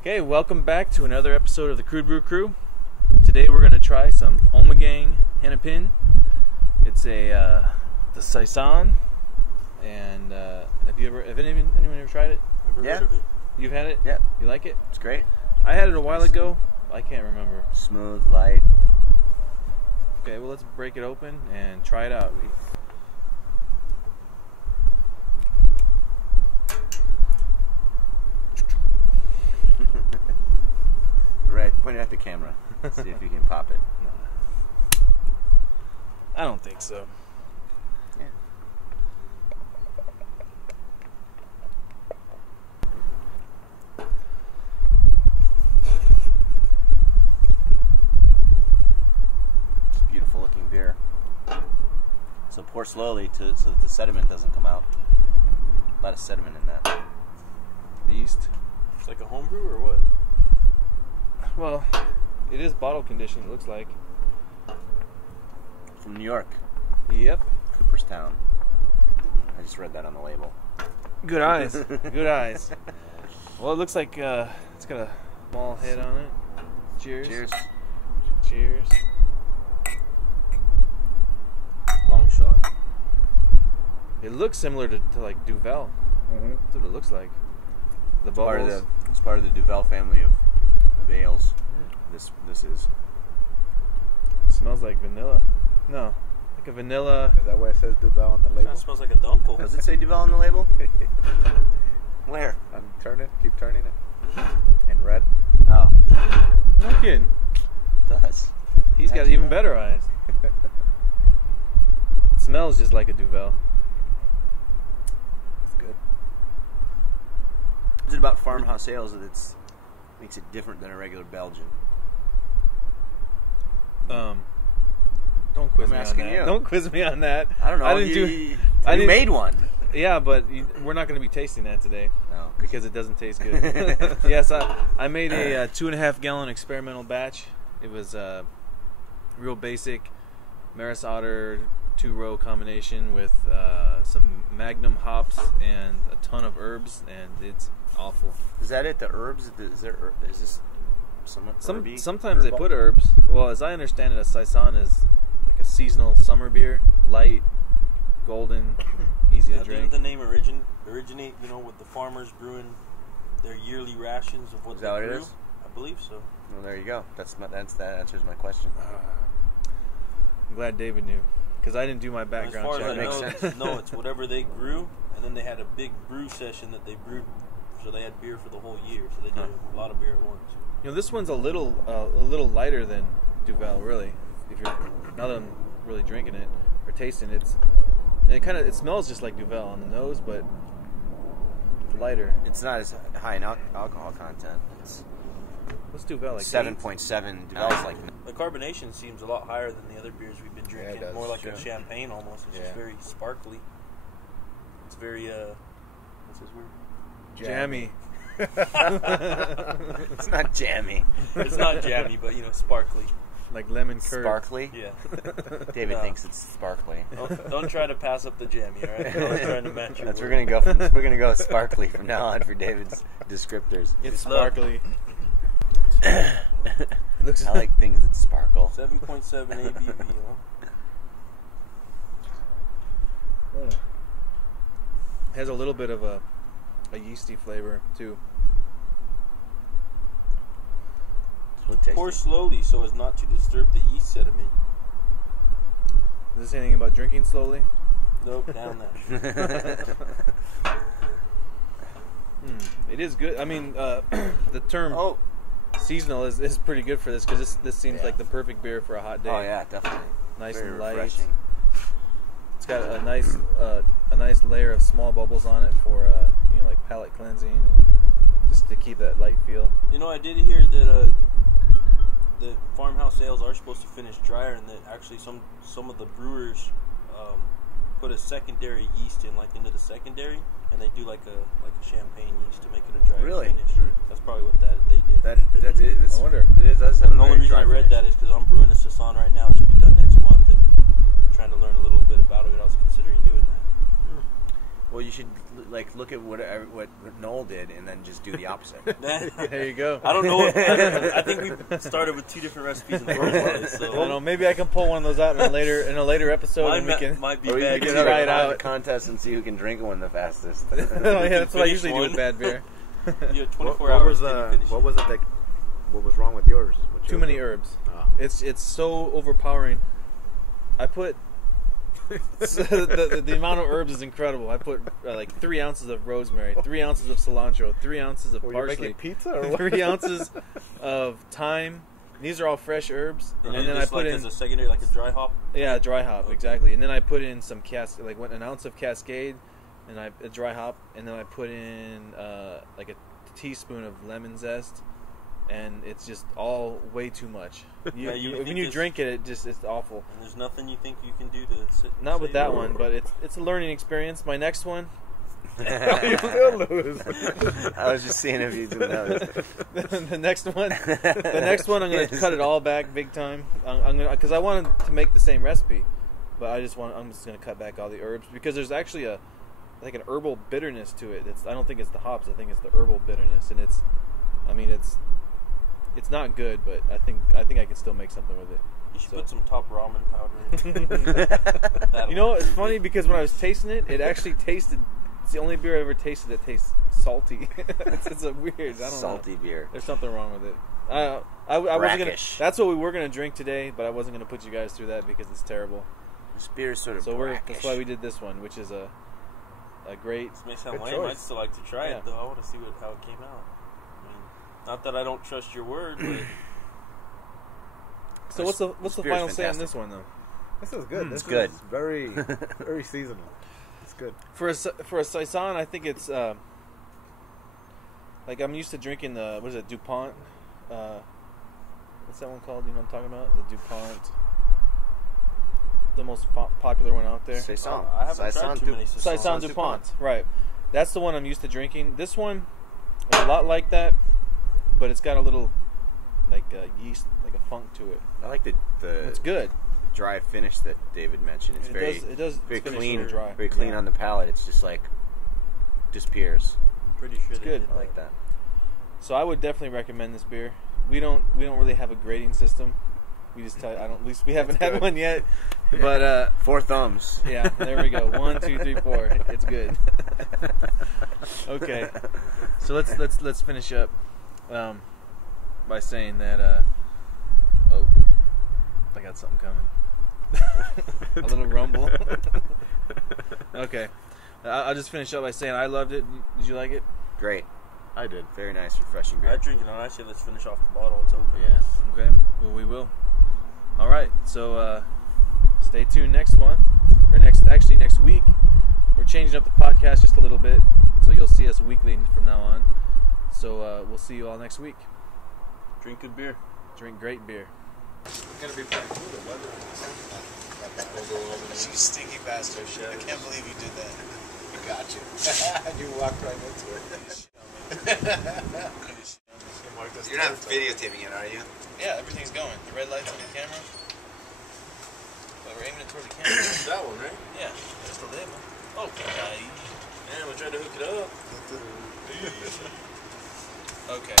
Okay, welcome back to another episode of the Crude Brew Crew. Today we're going to try some Ommegang Hennepin. It's the Saison. And have anyone ever tried it? Never heard of it. You've had it? Yep. You like it? It's great. I had it a while ago. I can't remember. Smooth, light. Okay, well let's break it open and try it out. Right, point it at the camera. See if you can pop it. No. I don't think so. Yeah. It's a beautiful looking beer. So pour slowly so that the sediment doesn't come out. A lot of sediment in that. The yeast. It's like a homebrew or what? Well, it is bottle conditioned, it looks like. From New York, Yep. Cooperstown. I just read that on the label. Good eyes. Good eyes. Well, it looks like it's got a small head on it. Cheers. Cheers. Cheers. Long shot. It looks similar to like Duvel. Mm-hmm. That's what it looks like. The bubbles. It's part of the Duvel family of ales. This is. Smells like vanilla. No, like a vanilla. Is that why it says Duvel on the label? That smells like a dunkel. Does it say Duvel on the label? Where? Turn it. Keep turning it. In red. Oh, No kidding. it does. He's got Actually, even no. better eyes. It smells just like a Duvel. That's good. Is it about farmhouse ales that makes it different than a regular Belgian? Don't quiz I'm me on asking that. you. Don't quiz me on that. I don't know. I didn't you made one. Yeah, but we're not going to be tasting that today No. because it doesn't taste good. Yes, I made a 2.5 gallon experimental batch. It was real basic Maris Otter 2-row combination with some Magnum hops and a ton of herbs, and it's awful. Is that it? The herbs? Is this somewhat herby? Sometimes they Herbal? put herbs. Well, as I understand it, a Saison is like a seasonal summer beer, light, golden, easy to drink. Didn't the name originate, with the farmers brewing their yearly rations of what Is they that what it brew? is? I believe so. Well, there you go. That answers my question. I'm glad David knew, because I didn't do my background as far check. as I Makes know, sense. no, it's whatever they grew, and then they had a big brew session that they brewed, so they had beer for the whole year. So they did a lot of beer at once. This one's a little lighter than Duvel, really. If you're now that I'm really drinking it or tasting it, it smells just like Duvel on the nose, but lighter. It's not as high in alcohol content. It's What's Duvel like? 7.7. Duvel's like. The carbonation seems a lot higher than the other beers we've been drinking. it does. More like Sure. a champagne almost. It's just very sparkly. It's very what's his word? Jammy. It's not jammy. It's not jammy, but sparkly. Like lemon curd. Sparkly. Yeah. David No. thinks it's sparkly. Don't try to pass up the jammy, all right? I was trying to match your We're word. gonna go sparkly from now on for David's descriptors. It's Look. sparkly. It looks I like things that sparkle. 7.7 ABV, has a little bit of a yeasty flavor too. It's really tasty. Pour slowly so as not to disturb the yeast sediment. Is this anything about drinking slowly? Nope, down that. It is good. I mean, the term Oh. seasonal is pretty good for this because this seems Yeah. like the perfect beer for a hot day. Oh yeah, definitely. Nice Very and light. refreshing. It's got a nice layer of small bubbles on it for like palate cleansing and just to keep that light feel. I did hear that the farmhouse ales are supposed to finish drier, and that actually some of the brewers put a secondary yeast into the secondary, and they do like a champagne yeast to make it a drier Really? finish. That's probably what they did. That's it. I wonder. It does have And a the only very reason dry I read finish. that is because I'm brewing a Saison right now. It should be done next month, and trying to learn a little bit about it. I was considering doing that. Well, you should like look at what Noel did, and then just do the opposite. There you go. I don't know. I think we started with 2 different recipes in the first place. So I don't know. Maybe I can pull one of those out in a later episode, and we can might be Or bad. you can can try it have a out. contest and see who can drink one the fastest. Oh yeah, that's what I finish usually do with one. bad beer. You have 24 What hours. was it that? What was wrong with yours? What Too yours many was? herbs. Oh. It's so overpowering. I put the amount of herbs is incredible. I put like 3 ounces of rosemary, 3 ounces of cilantro, 3 ounces of Were you parsley, making pizza or what? 3 ounces of thyme. These are all fresh herbs, And then I just put like in as a secondary, like a dry hop. dry hop exactly, and then I put in some an ounce of Cascade, and a dry hop, and then I put in like a teaspoon of lemon zest, and it's just all way too much. When When you drink it, it's awful. And there's nothing you think you can do to sit. Not with save that it? one, but it's a learning experience. My next one, You still lose. I was just seeing if you didn't notice. the next one, I'm gonna cut it all back big time. I'm gonna because I wanted to make the same recipe, but I'm just gonna cut back all the herbs because there's actually like an herbal bitterness to it. I don't think it's the hops. I think it's the herbal bitterness, and it's not good, but I think I can still make something with it. You should So- put some top ramen powder in it. You know, it's funny because when I was tasting it, it actually tasted. It's the only beer I ever tasted that tastes salty. it's a weird. I don't know. Salty beer. There's something wrong with it. I wasn't gonna. Brackish. That's what we were gonna drink today, but I wasn't gonna put you guys through that because it's terrible. This beer is sort of So brackish. that's why we did this one, which is a great. This may sound Good lame. choice. I'd still like to try Yeah. it though. I want to see how it came out. I mean, not that I don't trust your word, but So what's the This beer is final say on fantastic. this one though? This is good. This It's good. is very, very seasonal. It's good. For a saison, I think it's like I'm used to drinking the DuPont. What's that one called? You know what I'm talking about? The DuPont. The most popular one out there. Saison. I haven't tried too many Saison Saisons. DuPont, right? That's the one I'm used to drinking. This one is a lot like that, but it's got a little like yeast, like a funk to it. I like the It's good. dry finish that David mentioned. It's very It does very finish a clean, little dry. very clean Yeah. on the palate. It's just like disappears. I'm pretty sure It's they good. did I like that. So I would definitely recommend this beer. We don't really have a grading system. We just tell. At least we haven't had one yet. But 4 thumbs. yeah, there we go. 1, 2, 3, 4. It's good. Okay, so let's finish up by saying that. Oh, I got something coming. A little rumble. Okay, I'll just finish up by saying I loved it. Did you like it? Great. I did. Very nice, refreshing I beer. drink it and I say let's finish off the bottle. It's open. Yes. Okay, well we will. All right, so stay tuned next month or next week. We're changing up the podcast just a little bit, so you'll see us weekly from now on. So we'll see you all next week. Drink good beer. Drink great beer. Gonna be pretty cool. The weather. You stinky bastard. I can't believe you did that. I got you. You walked right into it. You're not videotaping it, are you? Yeah, everything's going. The red light's on the camera. But we're aiming it toward the camera. That one, right? Yeah, that's the label. Okay. Okay. Man, we tried to hook it up. Okay.